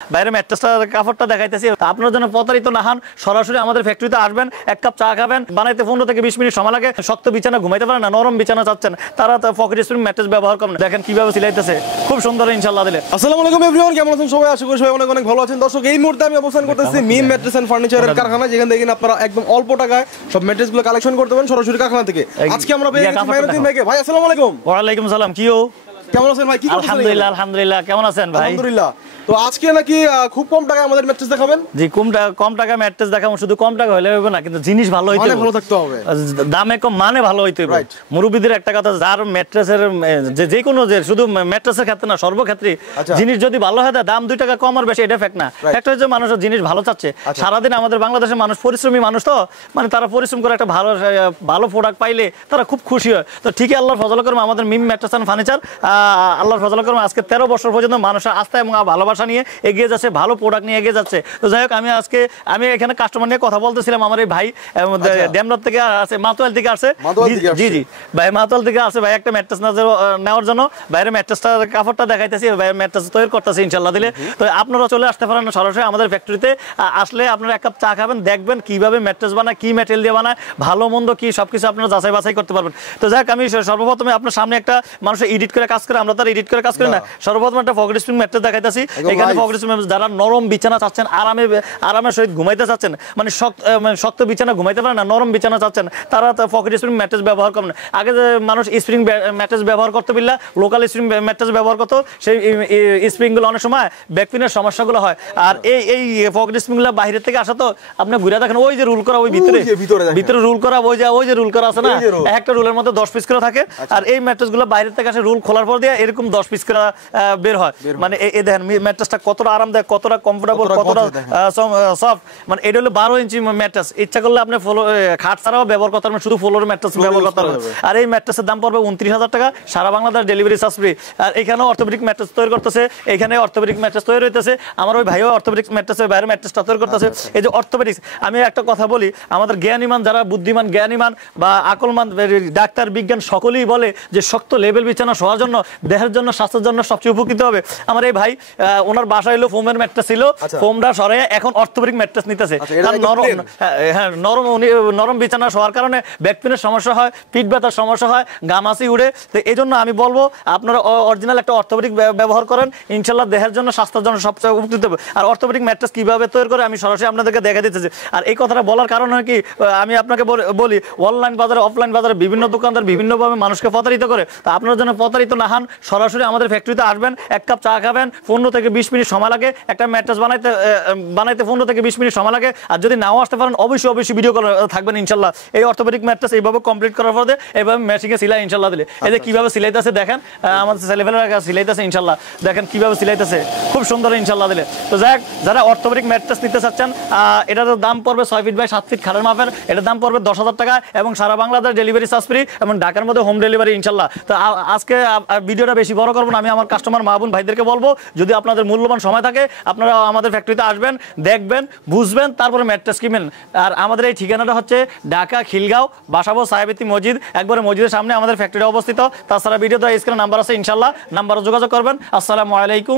বাইরে ম্যাট্রেসটার কাপড়টা দেখাইতেছি। আপনার জন্য প্রতারিত না হন, সরাসরি আমাদের ফ্যাক্টরিতে আসবেন, এক কাপ চা খাবেন, বানাইতে 15 থেকে 20 মিনিট সময় লাগে। শক্ত বিছানা ঘুমাইতে পারেন না, নরম বিছানা চাচ্ছেন, তারা পকেট স্প্রিং ম্যাট্রেস ব্যবহার করেন। দেখেন কিভাবে সিলাইতেছে, খুব সুন্দর ইনশাআল্লাহ দিলে। আসসালামু আলাইকুম এভরিওয়ান, কেমন আছেন সবাই? আশা করি সবাই অনেক অনেক ভালো আছেন। দর্শক, এই মুহূর্তে আমি অবস্থান করতেছি মিম ম্যাট্রেস এন্ড ফার্নিচারের কারখানা, যেখান থেকে আপনারা একদম অল্প টাকায় সব ম্যাট্রেসগুলো কালেকশন করতে পারেন সরাসরি কারখানা থেকে। আজকে আমরা পেয়ে গেছি মাইনুদ্দিন ভাইকে। ভাই আসসালামু আলাইকুম। ওয়া আলাইকুম সালাম। কেমন আছেন ভাই? কি করছেন? আলহামদুলিল্লাহ আলহামদুলিল্লাহ। কেমন আছেন ভাই? আলহামদুলিল্লাহ। তো আজকে নাকি খুব কম টাকায় আমাদের ম্যাট্রেস দেখাবেন? জি, কম টাকা ম্যাট্রেস দেখাবো। শুধু কম টাকা হলে হবে না, কিন্তু জিনিস ভালো হইতে হবে, ভালো থাকতে হবে, দামে কম, মানে ভালো হইতে হবে। মুরব্বিদের একটা কথা, যার ম্যাট্রেসের যে কোনো, যে শুধু ম্যাট্রেসের ক্ষেত্রে না, সর্বক্ষেত্রে জিনিস যদি ভালো হয়, দাম 2 টাকা কম আর বেশি এটা ফ্যাক্ট না। ফ্যাক্ট হচ্ছে মানুষের জিনিস ভালো চাচ্ছে। সারাদিন আমাদের বাংলাদেশের মানুষ পরিশ্রমী মানুষ, তো মানে তারা পরিশ্রম করে একটা ভালো প্রোডাক্ট পাইলে তারা খুব খুশি হয়। তো ঠিকই আল্লাহর ফজল করম আমাদের মিম ম্যাট্রেস এন্ড ফার্নিচার, আল্লাহর ফজল করম আজকে 13 বছর পর্যন্ত মানুষের আস্থা এবং ভালোবাসা নিয়ে এগিয়ে যাচ্ছে, ভালো প্রোডাক্ট নিয়ে এগিয়ে যাচ্ছে। তো যাই হোক, আমি এখানে কাস্টমার নিয়ে কথা বলতেছিলাম। আমার এই ভাই ডেমরাত থেকে আসে, মাতোয়াল থেকে আসে। জি জি ভাই, মাতোয়াল থেকে আসে ভাই একটা ম্যাট্রেস নেওয়ার জন্য। বাইরে ম্যাট্রেসটার কাপড়টা দেখাইতেছি, ম্যাট্রেস তৈরি করতেছি ইনশাআল্লাহ দিলে। তো আপনারা চলে আসতে পারেন সরাসরি আমাদের ফ্যাক্টরিতে। আসলে আপনারা এক কাপ চা খাবেন, দেখবেন কিভাবে ম্যাট্রেস বানায়, কি ম্যাটেরিয়াল দিয়ে বানায়, ভালো মন্দ কি সবকিছু আপনারা যাচাই বাছাই করতে পারবেন। তো যাই হোক, আমি সর্বপ্রথমে আপনার সামনে একটা মানুষ এডিট করে কাজ করে, আমরা তার এডিট করে কাজ করি না। সর্বপ্রথম একটা পকেট স্প্রিং ম্যাট্রেস দেখাইতেছি। এখানে পকেট স্প্রিং, যারা নরম বিছানা চাচ্ছেন, আরামের সহিত ঘুমাইতে চাচ্ছেন, মানে শক্ত বিছানা ঘুমাইতে পারেন না, নরম বিছানা চাচ্ছেন, তারা পকেট স্প্রিং ম্যাট্রেস ব্যবহার করেন। আগে যে মানুষ স্প্রিং ম্যাট্রেস ব্যবহার করতে পারলে, লোকাল স্প্রিং ম্যাট্রেস ব্যবহার করতো, সেই স্প্রিংগুলো অনেক সময় ব্যাকপিনের সমস্যাগুলো হয়। আর এই পকেট স্প্রিংগুলো বাইরের থেকে আসা, তো আপনি ঘুরে দেখেন, ওই যে রুল করা, ওই ভিতরে রুল করা, ওই যে রুল করা আছে না, একটা রুলের মধ্যে 10 পিস করে থাকে। আর এই ম্যাট্রেসগুলো বাইরের থেকে আসে, রুল খোলার পর দিয়ে এরকম 10 পিস করে বের হয়। মানে এই দেখেন ম্যাট্রেসটা কতটা আরামদায়ক, কতটা কমফোর্টেবল, কতটা সফট। মানে এটা হলো 12 ইঞ্চি ম্যাট্রেস। ইচ্ছা করলে আপনি খাট ছাড়াও ব্যবহার করতে পারবেন, শুধু ফ্লোর ম্যাট্রেস ব্যবহার করতে পারবেন। আর এই ম্যাট্রেসের দাম পড়বে 29,000 টাকা, সারা বাংলাদেশ ডেলিভারি চার্জ ফ্রি। আর এখানেও অর্থোপেডিক ম্যাট্রেস তৈরি করতেছে, এখানে অর্থোপেডিক ম্যাট্রেস তৈরি হইতেছে। আমার ওই ভাইও অর্থোপেডিক ম্যাট্রেসের বাইরে ম্যাট্রেসটা তৈরি করতেছে। এই যে অর্থোপেডিক্স, আমি একটা কথা বলি, আমাদের জ্ঞানীমান, যারা বুদ্ধিমান, জ্ঞানীমান বা আকলমান ডাক্তার, বিজ্ঞান সকলেই বলে যে শক্ত লেভেল বিছানা শোয়ার জন্য, দেহের জন্য, স্বাস্থ্যের জন্য সবচেয়ে উপকৃত হবে। আমার এই ভাই, ওনার বাসায় হলো ফোমের ম্যাট্রেস ছিল, ফোমটা সরাই এখন অর্থোপেডিক ম্যাট্রেস নিতেছে। নরম বিছানা শোয়ার কারণে ব্যাকপেনের সমস্যা হয়, পিঠ ব্যথার সমস্যা হয়, ঘামাচি উড়ে। তো এই জন্য আমি বলবো আপনারা অরিজিনাল একটা অর্থোপেডিক ব্যবহার করেন, ইনশাল্লাহ দেহের জন্য, স্বাস্থ্যের জন্য সবচেয়ে উপকৃত হবে। আর অর্থোপেডিক ম্যাট্রেস কিভাবে তৈরি করে আমি সরাসরি আপনাদেরকে দেখা দিতেছি। আর এই কথাটা বলার কারণ হয় কি, আমি আপনাকে বলি, অনলাইন বাজারে, অফলাইন বাজারে বিভিন্ন দোকানদার বিভিন্নভাবে মানুষকে প্রতারিত করে। তো আপনার জন্য প্রতারিত না হন, সরাসরি আমাদের ফ্যাক্টরিতে আসবেন, এক কাপ চা খাবেন, 15 থেকে 20 মিনিট সময় লাগে। একটা ম্যাট্রেস বানাইতে 15 থেকে 20 মিনিট সময় লাগে। আর যদি নাও আসতে পারেন, অবশ্যই ভিডিও কল থাকবেন ইনশাল্লাহ। এই অর্থোপেডিক ম্যাট্রেস এইভাবে কমপ্লিট করার পরে এইভাবে মেশিনে সিলাই ইনশাল্লাহ দিলে। এই যে কিভাবে সিলাইতেছে দেখেন, আমাদের ছেলেপেলেরা সিলাইতেছে ইনশাল্লাহ, দেখেন কিভাবে সিলাইতেছে, খুব সুন্দর ইনশাল্লাহ দিলে। তো যাক, যারা অর্থোপেডিক ম্যাট্রেস নিতে চাচ্ছেন, এটার দাম পড়বে 6 ফিট বাই 7 ফিট খাটের মাপের, এটার দাম পড়বে 10,000 টাকা এবং সারা বাংলাদেশ ডেলিভারি চার্জ ফ্রি এবং ঢাকার মধ্যে হোম ডেলিভারি ইনশাল্লাহ। তো আজকে ভিডিওটা বেশি বড় করবো না, আমি আমার কাস্টমার মা বোন ভাইদেরকে বলবো, যদি আপনাদের মূল্যবান সময় থাকে, আপনারা আমাদের ফ্যাক্টরিতে আসবেন, দেখবেন, বুঝবেন, তারপরে ম্যাট্রেস কিনবেন। আর আমাদের এই ঠিকানাটা হচ্ছে ঢাকা খিলগাঁও, বাসাবো সাহেবেতি মসজিদ, একবারে মসজিদের সামনে আমাদের ফ্যাক্টরি অবস্থিত। তাছাড়া ভিডিওতে স্ক্রিনে নাম্বার আছে, ইনশাল্লাহ নাম্বারে যোগাযোগ করবেন। আসসালামু আলাইকুম।